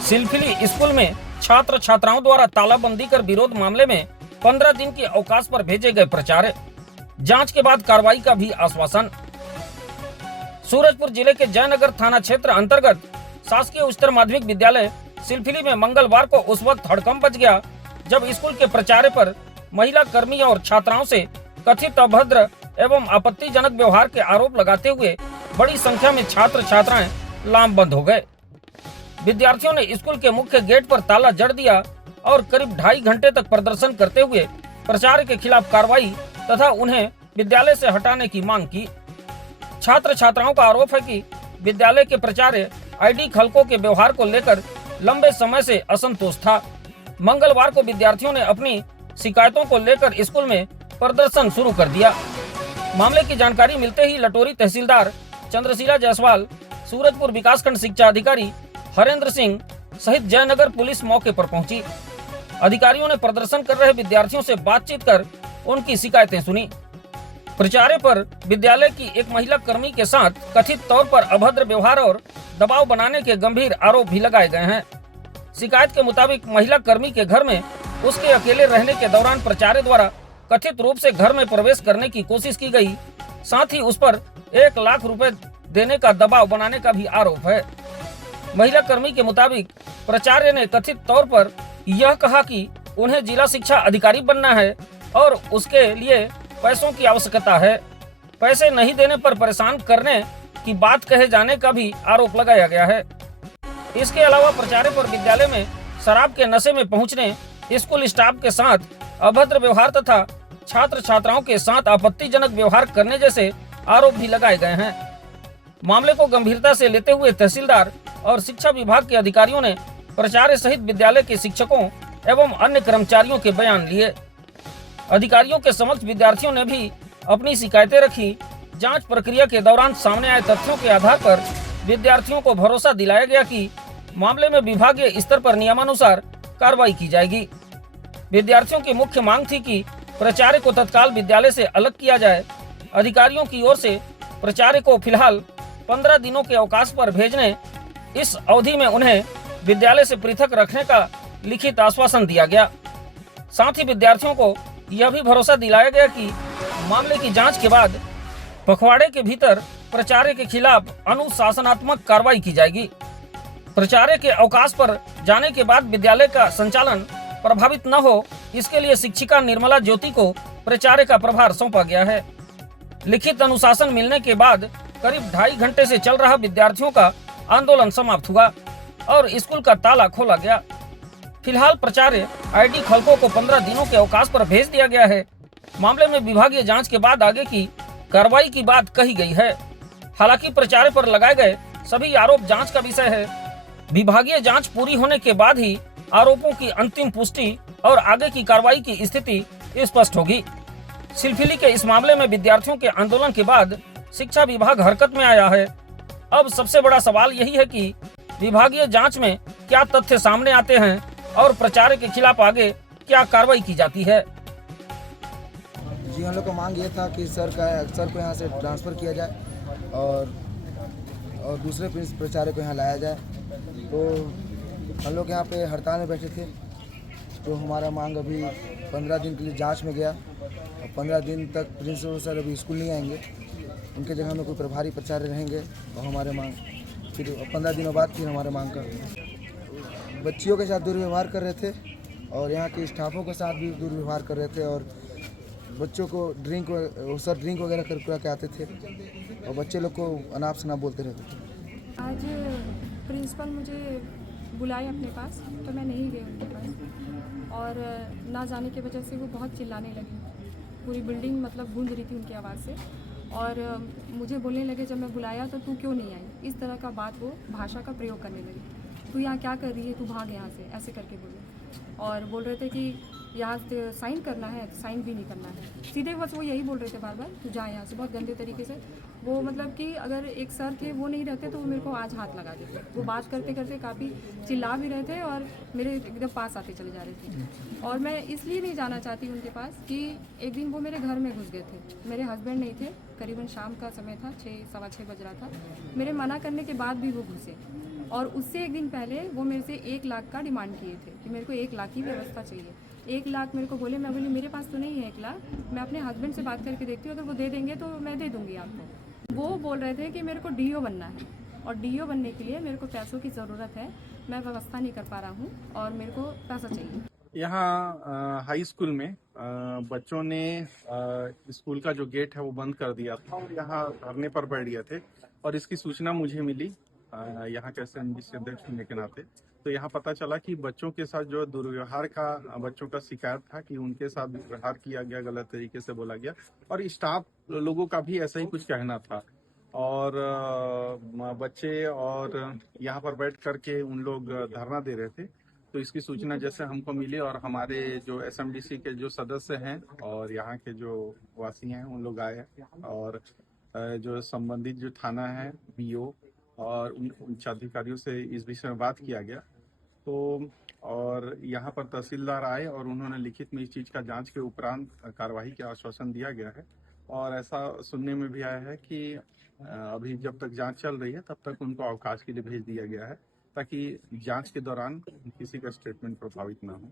Silphili school में छात्र छात्राओं द्वारा तालाबंदी कर विरोध मामले में 15 दिन के अवकाश पर भेजे गए प्राचार्य, जांच के बाद कार्रवाई का भी आश्वासन। सूरजपुर जिले के जयनगर थाना क्षेत्र अंतर्गत शासकीय उच्चतर माध्यमिक विद्यालय सिलफिली में मंगलवार को उस वक्त हड़कंप मच गया जब स्कूल के प्राचार्य पर महिला कर्मी और छात्राओं से कथित अभद्र एवं आपत्तिजनक व्यवहार के आरोप लगाते हुए बड़ी संख्या में छात्र छात्राएं लामबंद हो गए। विद्यार्थियों ने स्कूल के मुख्य गेट पर ताला जड़ दिया और करीब 2.5 घंटे तक प्रदर्शन करते हुए प्राचार्य के खिलाफ कार्रवाई तथा उन्हें विद्यालय से हटाने की मांग की। छात्र छात्राओं का आरोप है कि विद्यालय के प्राचार्य आईडी खलकों के व्यवहार को लेकर लंबे समय से असंतोष था। मंगलवार को विद्यार्थियों ने अपनी शिकायतों को लेकर स्कूल में प्रदर्शन शुरू कर दिया। मामले की जानकारी मिलते ही लटोरी तहसीलदार चंद्रशिला जायसवाल, सूरजपुर विकासखंड शिक्षा अधिकारी हरेंद्र सिंह सहित जयनगर पुलिस मौके पर पहुंची। अधिकारियों ने प्रदर्शन कर रहे विद्यार्थियों से बातचीत कर उनकी शिकायतें सुनी। प्राचार्य पर विद्यालय की एक महिला कर्मी के साथ कथित तौर पर अभद्र व्यवहार और दबाव बनाने के गंभीर आरोप भी लगाए गए हैं। शिकायत के मुताबिक महिला कर्मी के घर में उसके अकेले रहने के दौरान प्राचार्य द्वारा कथित रूप से घर में प्रवेश करने की कोशिश की गई, साथ ही उस पर 1 लाख रुपए देने का दबाव बनाने का भी आरोप है। महिला कर्मी के मुताबिक प्राचार्य ने कथित तौर पर यह कहा कि उन्हें जिला शिक्षा अधिकारी बनना है और उसके लिए पैसों की आवश्यकता है। पैसे नहीं देने पर परेशान करने की बात कहे जाने का भी आरोप लगाया गया है। इसके अलावा प्राचार्य पर विद्यालय में शराब के नशे में पहुंचने, स्कूल स्टाफ के साथ अभद्र व्यवहार तथा छात्र छात्राओं के साथ आपत्तिजनक व्यवहार करने जैसे आरोप भी लगाए गए हैं। मामले को गंभीरता से लेते हुए तहसीलदार और शिक्षा विभाग के अधिकारियों ने प्राचार्य सहित विद्यालय के शिक्षकों एवं अन्य कर्मचारियों के बयान लिए। अधिकारियों के समक्ष विद्यार्थियों ने भी अपनी शिकायतें रखी। जांच प्रक्रिया के दौरान सामने आए तथ्यों के आधार पर विद्यार्थियों को भरोसा दिलाया गया कि मामले में विभागीय स्तर पर नियमानुसार कार्रवाई की जाएगी। विद्यार्थियों की मुख्य मांग थी कि प्राचार्य को तत्काल विद्यालय से अलग किया जाए। अधिकारियों की ओर से प्राचार्य को फिलहाल 15 दिनों के अवकाश पर भेजने, इस अवधि में उन्हें विद्यालय से पृथक रखने का लिखित आश्वासन दिया गया। साथ ही विद्यार्थियों को यह भी भरोसा दिलाया गया कि मामले की जांच के बाद पखवाड़े के भीतर प्राचार्य के खिलाफ अनुशासनात्मक कार्रवाई की जाएगी। प्राचार्य के अवकाश पर जाने के बाद विद्यालय का संचालन प्रभावित न हो, इसके लिए शिक्षिका निर्मला ज्योति को प्राचार्य का प्रभार सौंपा गया है। लिखित अनुशासन मिलने के बाद करीब 2.5 घंटे से चल रहा विद्यार्थियों का आंदोलन समाप्त हुआ और स्कूल का ताला खोला गया। फिलहाल प्राचार्य आईडी खलको को 15 दिनों के अवकाश पर भेज दिया गया है। मामले में विभागीय जांच के बाद आगे की कार्रवाई की बात कही गई है। हालांकि प्राचार्य पर लगाए गए सभी आरोप जांच का विषय है। विभागीय जांच पूरी होने के बाद ही आरोपों की अंतिम पुष्टि और आगे की कार्रवाई की स्थिति स्पष्ट होगी। सिलफिली के इस मामले में विद्यार्थियों के आंदोलन के बाद शिक्षा विभाग हरकत में आया है। अब सबसे बड़ा सवाल यही है कि विभागीय जांच में क्या तथ्य सामने आते हैं और प्राचार्य के खिलाफ आगे क्या कार्रवाई की जाती है। जी, हम लोग का मांग ये था कि सर को यहाँ से ट्रांसफ़र किया जाए और दूसरे प्राचार्य को यहाँ लाया जाए। तो हम लोग यहाँ पे हड़ताल में बैठे थे। तो हमारा मांग अभी 15 दिन के लिए जांच में गया और 15 दिन तक प्रिंसिपल सर अभी स्कूल नहीं आएंगे। उनके जगह में कोई प्रभारी प्राचार्य रहेंगे और हमारे मांग फिर 15 दिनों बाद फिर हमारे मांग का बच्चियों के साथ दुर्व्यवहार कर रहे थे और यहाँ के स्टाफों के साथ भी दुर्व्यवहार कर रहे थे और बच्चों को ड्रिंक वगैरह कर के आते थे और बच्चे लोग को अनाप शनाप बोलते रहते थे। आज प्रिंसिपल मुझे बुलाए अपने पास, तो मैं नहीं गई उनके पास और ना जाने की वजह से वो बहुत चिल्लाने लगी। पूरी बिल्डिंग मतलब गूंज रही थी उनकी आवाज़ से और मुझे बोलने लगे जब मैं बुलाया तो तू क्यों नहीं आई, इस तरह का बात वो भाषा का प्रयोग करने लगी। तू यहाँ क्या कर रही है, तू भाग यहाँ से, ऐसे करके बोले और बोल रहे थे कि यहाँ से साइन करना है, साइन भी नहीं करना है। सीधे बस वो यही बोल रहे थे बार बार, तू जा यहाँ से, बहुत गंदे तरीके से। वो मतलब कि अगर एक सर थे वो नहीं रहते तो वो मेरे को आज हाथ लगा देते। वो बात करते करते काफ़ी चिल्ला भी रहे थे और मेरे एकदम पास आते चले जा रहे थे। और मैं इसलिए नहीं जाना चाहती उनके पास कि एक दिन वो मेरे घर में घुस गए थे। मेरे हस्बैंड नहीं थे, करीबन शाम का समय था, 6 सवा 6 बज रहा था। मेरे मना करने के बाद भी वो घुसे और उससे एक दिन पहले वो मेरे से 1 लाख का डिमांड किए थे कि मेरे को 1 लाख की व्यवस्था चाहिए। 1 लाख मेरे को बोले, मैं बोली मेरे पास तो नहीं है 1 लाख, मैं अपने हस्बैंड से बात करके देखती हूँ, अगर वो दे देंगे तो मैं दे दूँगी आपको। वो बोल रहे थे कि मेरे को डीओ बनना है और डीओ बनने के लिए मेरे को पैसों की ज़रूरत है, मैं व्यवस्था नहीं कर पा रहा हूँ और मेरे को पैसा चाहिए। यहाँ हाई स्कूल में बच्चों ने स्कूल का जो गेट है वो बंद कर दिया था और यहाँ धरने पर बैठ गए थे और इसकी सूचना मुझे मिली यहाँ के एसएमडीसी अध्यक्ष होने के नाते। तो यहाँ पता चला कि बच्चों के साथ जो दुर्व्यवहार का बच्चों का शिकायत था कि उनके साथ व्यवहार किया गया, गलत तरीके से बोला गया और स्टाफ लोगों का भी ऐसा ही कुछ कहना था। और बच्चे और यहाँ पर बैठ करके उन लोग धरना दे रहे थे। तो इसकी सूचना जैसे हमको मिली और हमारे जो एसएमडीसी के जो सदस्य हैं और यहाँ के जो वासी हैं उन लोग आए और जो संबंधित जो थाना है बीओ और उन उच्च अधिकारियों से इस विषय में बात किया गया। तो और यहाँ पर तहसीलदार आए और उन्होंने लिखित में इस चीज का जांच के उपरांत कार्यवाही का आश्वासन दिया गया है। और ऐसा सुनने में भी आया है कि अभी जब तक जांच चल रही है तब तक उनको अवकाश के लिए भेज दिया गया है ताकि जांच के दौरान किसी का स्टेटमेंट प्रभावित ना हो।